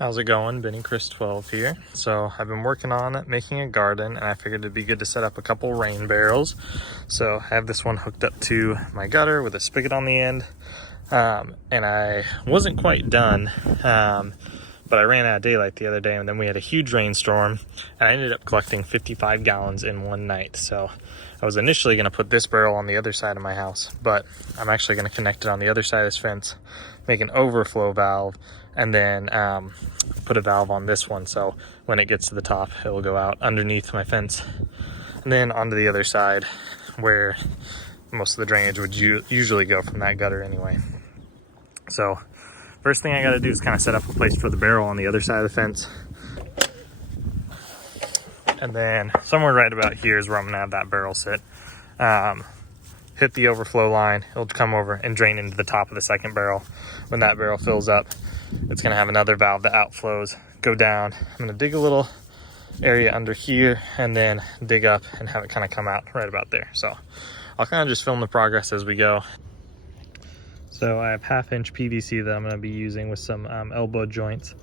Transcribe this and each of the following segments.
How's it going? Benny Chris 12 here. So I've been working on making a garden, and I figured it'd be good to set up a couple rain barrels. So I have this one hooked up to my gutter with a spigot on the end, and I wasn't quite done, but I ran out of daylight the other day, and then we had a huge rainstorm, and I ended up collecting 55 gallons in one night. So I was initially going to put this barrel on the other side of my house, but I'm actually going to connect it on the other side of this fence, make an overflow valve, and then put a valve on this one, so when it gets to the top, it will go out underneath my fence and then onto the other side where most of the drainage would usually go from that gutter anyway. So first thing I got to do is kind of set up a place for the barrel on the other side of the fence, and then somewhere right about here is where I'm gonna have that barrel sit. Hit the overflow line, it'll come over and drain into the top of the second barrel. When that barrel fills up, it's gonna have another valve that outflows, go down. I'm gonna dig a little area under here and then dig up and have it kind of come out right about there. So I'll kind of just film the progress as we go. So I have 1/2-inch PVC that I'm gonna be using with some elbow joints.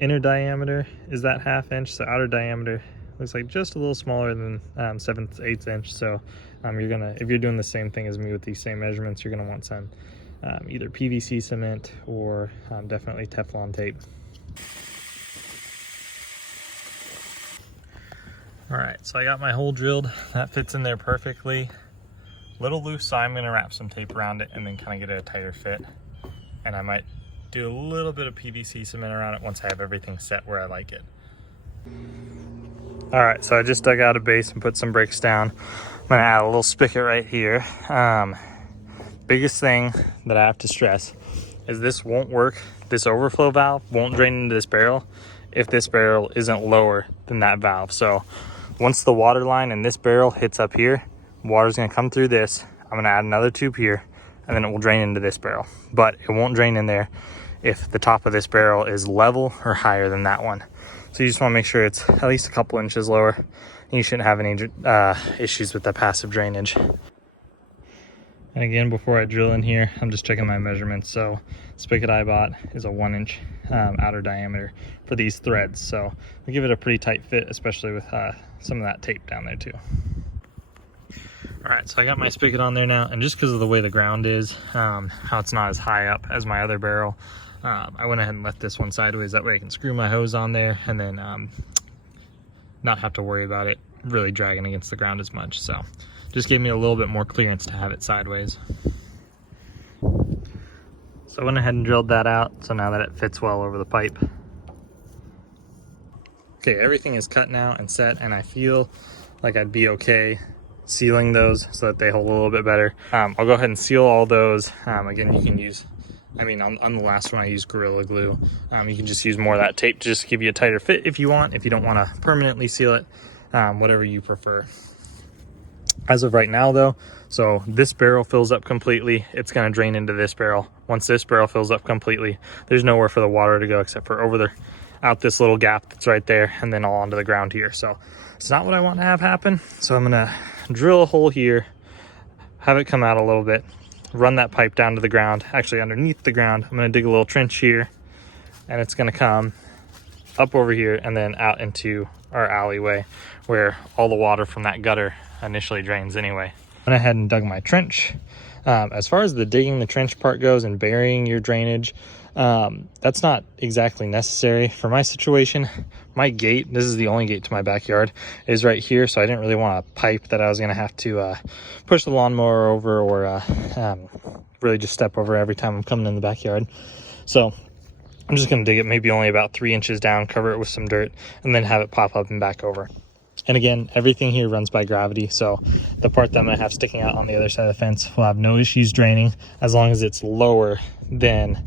Inner diameter is that 1/2 inch, so outer diameter looks like just a little smaller than 7/8 inch. So if you're doing the same thing as me with these same measurements, you're gonna want some either PVC cement or definitely Teflon tape. All right, so I got my hole drilled. That fits in there perfectly. Little loose, so I'm gonna wrap some tape around it and then kind of get it a tighter fit. And I might do a little bit of PVC cement around it once I have everything set where I like it. All right, so I just dug out a base and put some bricks down. I'm gonna add a little spigot right here. Biggest thing that I have to stress is this won't work. This overflow valve won't drain into this barrel if this barrel isn't lower than that valve. So once the water line in this barrel hits up here, water's gonna come through this. I'm gonna add another tube here, and then it will drain into this barrel. But it won't drain in there if the top of this barrel is level or higher than that one. So you just wanna make sure it's at least a couple inches lower, and you shouldn't have any issues with the passive drainage. And again, before I drill in here, I'm just checking my measurements. So spigot I bought is a 1-inch outer diameter for these threads. So we give it a pretty tight fit, especially with some of that tape down there too. All right, so I got my spigot on there now, and just because of the way the ground is, how it's not as high up as my other barrel, I went ahead and left this one sideways. That way I can screw my hose on there and then not have to worry about it really dragging against the ground as much. So just gave me a little bit more clearance to have it sideways. So I went ahead and drilled that out, so now that it fits well over the pipe. Okay, everything is cut now and set, and I feel like I'd be okay sealing those so that they hold a little bit better. I'll go ahead and seal all those. Again, you can use, on the last one I used Gorilla Glue. You can just use more of that tape to just give you a tighter fit if you want. If you don't want to permanently seal it, whatever you prefer. As of right now though, so this barrel fills up completely, it's going to drain into this barrel. Once this barrel fills up completely, there's nowhere for the water to go except for over there, out this little gap that's right there, and then all onto the ground here. So it's not what I want to have happen. So I'm gonna drill a hole here, have it come out a little bit, run that pipe down to the ground, actually underneath the ground. I'm gonna dig a little trench here, and it's gonna come up over here and then out into our alleyway where all the water from that gutter initially drains anyway. I went ahead and dug my trench. As far as the digging the trench part goes and burying your drainage, that's not exactly necessary for my situation. My gate, this is the only gate to my backyard, is right here, so I didn't really want a pipe that I was gonna have to push the lawnmower over or really just step over every time I'm coming in the backyard. So I'm just gonna dig it maybe only about 3 inches down, cover it with some dirt, and then have it pop up and back over. And again, everything here runs by gravity, so the part that I'm gonna have sticking out on the other side of the fence will have no issues draining as long as it's lower than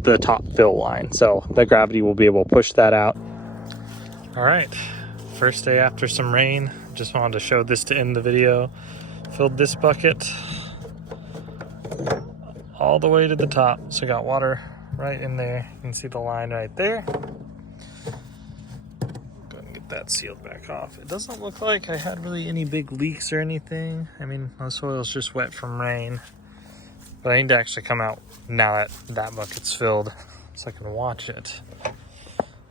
the top fill line. So the gravity will be able to push that out. All right, first day after some rain. Just wanted to show this to end the video. Filled this bucket all the way to the top. So got water right in there. You can see the line right there. That sealed back off. It doesn't look like I had really any big leaks or anything. My soil's just wet from rain, but I need to actually come out now that that bucket's filled. so I can watch it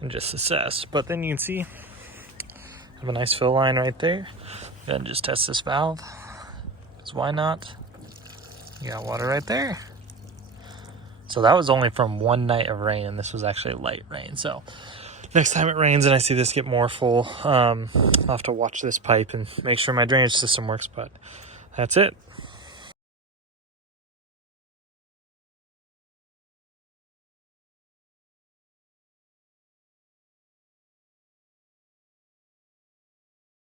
and just assess. But then you can see I have a nice fill line right there. Go ahead and just test this valve, because why not? You got water right there. So that was only from one night of rain. This was actually light rain. So next time it rains and I see this get more full, I'll have to watch this pipe and make sure my drainage system works. But that's it.